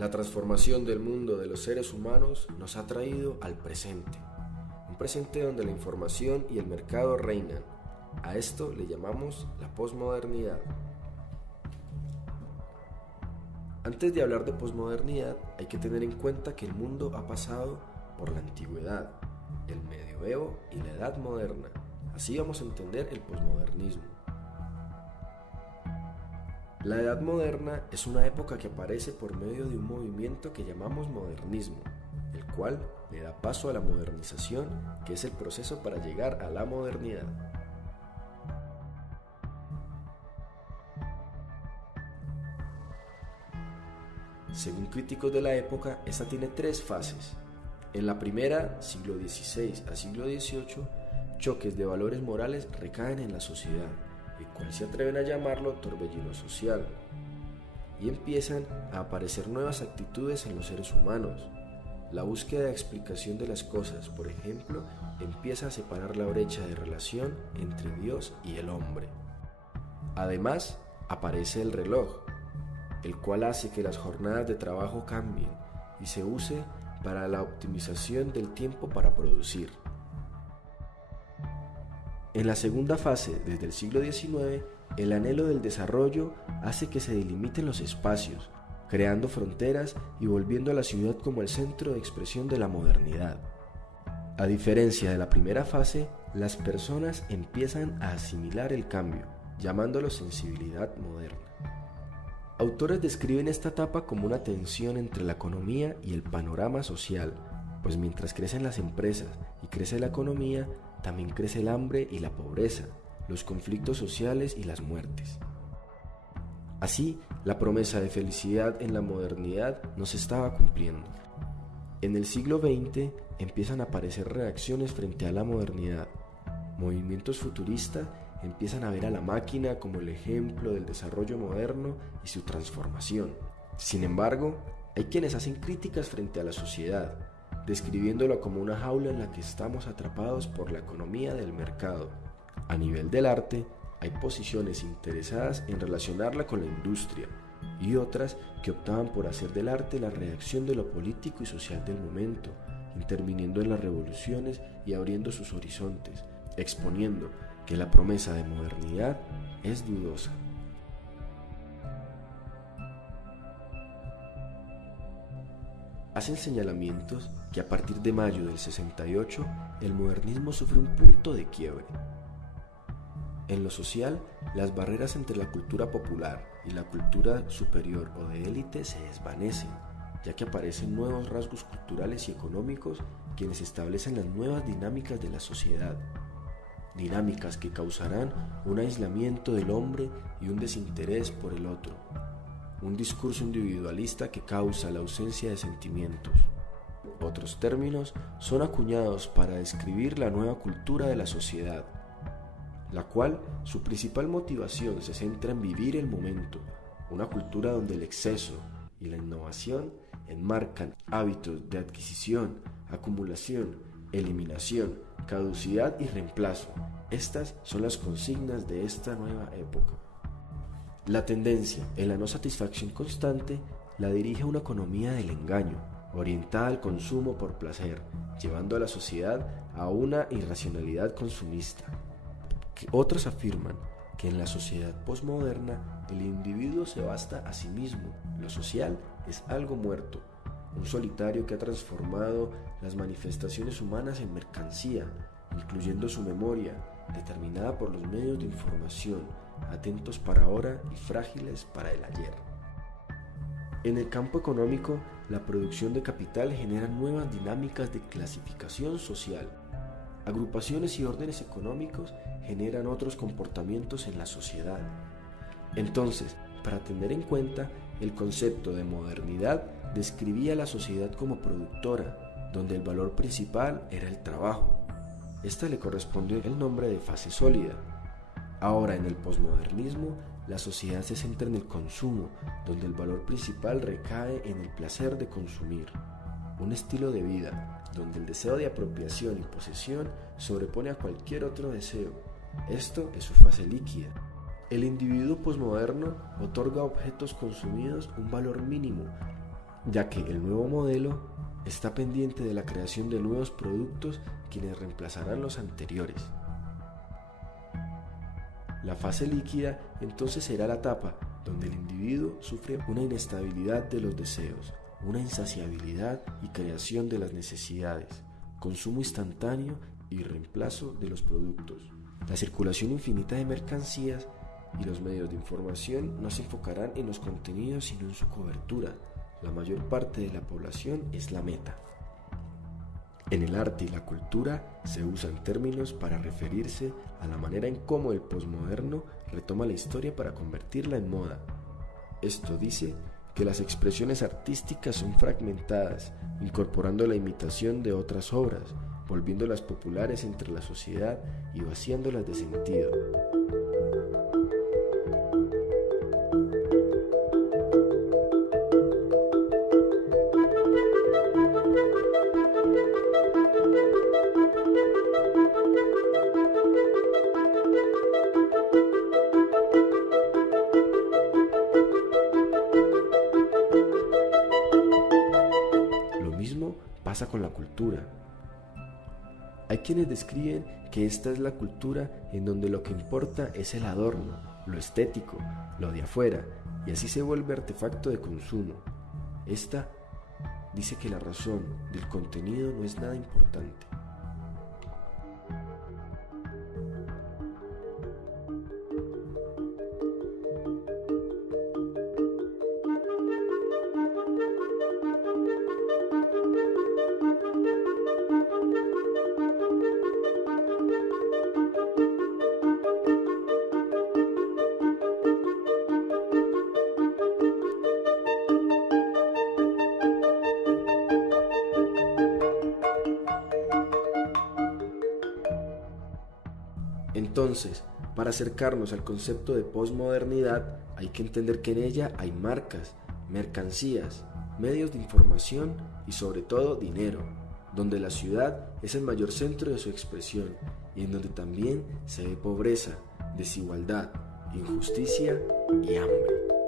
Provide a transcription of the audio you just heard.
La transformación del mundo de los seres humanos nos ha traído al presente, un presente donde la información y el mercado reinan. A esto le llamamos la posmodernidad. Antes de hablar de posmodernidad, hay que tener en cuenta que el mundo ha pasado por la antigüedad, el medioevo y la edad moderna. Así vamos a entender el posmodernismo. La edad moderna es una época que aparece por medio de un movimiento que llamamos modernismo, el cual le da paso a la modernización, que es el proceso para llegar a la modernidad. Según críticos de la época, esta tiene 3 fases. En la primera, siglo XVI a siglo XVIII, choques de valores morales recaen en la sociedad, el cual se atreven a llamarlo torbellino social, y empiezan a aparecer nuevas actitudes en los seres humanos. La búsqueda de explicación de las cosas, por ejemplo, empieza a separar la brecha de relación entre Dios y el hombre. Además, aparece el reloj, el cual hace que las jornadas de trabajo cambien y se use para la optimización del tiempo para producir. En la segunda fase, desde el siglo XIX, el anhelo del desarrollo hace que se delimiten los espacios, creando fronteras y volviendo a la ciudad como el centro de expresión de la modernidad. A diferencia de la primera fase, las personas empiezan a asimilar el cambio, llamándolo sensibilidad moderna. Autores describen esta etapa como una tensión entre la economía y el panorama social, pues mientras crecen las empresas y crece la economía, también crece el hambre y la pobreza, los conflictos sociales y las muertes. Así, la promesa de felicidad en la modernidad no se estaba cumpliendo. En el siglo XX empiezan a aparecer reacciones frente a la modernidad. Movimientos futuristas empiezan a ver a la máquina como el ejemplo del desarrollo moderno y su transformación. Sin embargo, hay quienes hacen críticas frente a la sociedad, describiéndola como una jaula en la que estamos atrapados por la economía del mercado. A nivel del arte, hay posiciones interesadas en relacionarla con la industria y otras que optaban por hacer del arte la reacción de lo político y social del momento, interviniendo en las revoluciones y abriendo sus horizontes, exponiendo que la promesa de modernidad es dudosa. Hacen señalamientos que a partir de mayo del 68 el modernismo sufre un punto de quiebre. En lo social, las barreras entre la cultura popular y la cultura superior o de élite se desvanecen, ya que aparecen nuevos rasgos culturales y económicos quienes establecen las nuevas dinámicas de la sociedad, dinámicas que causarán un aislamiento del hombre y un desinterés por el otro, un discurso individualista que causa la ausencia de sentimientos. Otros términos son acuñados para describir la nueva cultura de la sociedad, la cual su principal motivación se centra en vivir el momento, una cultura donde el exceso y la innovación enmarcan hábitos de adquisición, acumulación, eliminación, caducidad y reemplazo. Estas son las consignas de esta nueva época. La tendencia en la no satisfacción constante la dirige a una economía del engaño, orientada al consumo por placer, llevando a la sociedad a una irracionalidad consumista. Otros afirman que en la sociedad posmoderna el individuo se basta a sí mismo, lo social es algo muerto, un solitario que ha transformado las manifestaciones humanas en mercancía, incluyendo su memoria, determinada por los medios de información, atentos para ahora y frágiles para el ayer. En el campo económico, la producción de capital genera nuevas dinámicas de clasificación social. Agrupaciones y órdenes económicos generan otros comportamientos en la sociedad. Entonces, para tener en cuenta, el concepto de modernidad describía a la sociedad como productora, donde el valor principal era el trabajo. Esta le correspondió el nombre de fase sólida. Ahora, en el posmodernismo, la sociedad se centra en el consumo, donde el valor principal recae en el placer de consumir. Un estilo de vida, donde el deseo de apropiación y posesión sobrepone a cualquier otro deseo. Esto es su fase líquida. El individuo posmoderno otorga a objetos consumidos un valor mínimo ya que el nuevo modelo está pendiente de la creación de nuevos productos quienes reemplazarán los anteriores. La fase líquida entonces será la etapa donde el individuo sufre una inestabilidad de los deseos, una insaciabilidad y creación de las necesidades, consumo instantáneo y reemplazo de los productos. La circulación infinita de mercancías y los medios de información no se enfocarán en los contenidos sino en su cobertura. La mayor parte de la población es la meta. En el arte y la cultura se usan términos para referirse a la manera en cómo el posmoderno retoma la historia para convertirla en moda. Esto dice que las expresiones artísticas son fragmentadas, incorporando la imitación de otras obras, volviéndolas populares entre la sociedad y vaciándolas de sentido. Lo mismo pasa con la cultura. Hay quienes describen que esta es la cultura en donde lo que importa es el adorno, lo estético, lo de afuera, y así se vuelve artefacto de consumo. Esta dice que la razón del contenido no es nada importante. Entonces, para acercarnos al concepto de posmodernidad, hay que entender que en ella hay marcas, mercancías, medios de información y sobre todo dinero, donde la ciudad es el mayor centro de su expresión y en donde también se ve pobreza, desigualdad, injusticia y hambre.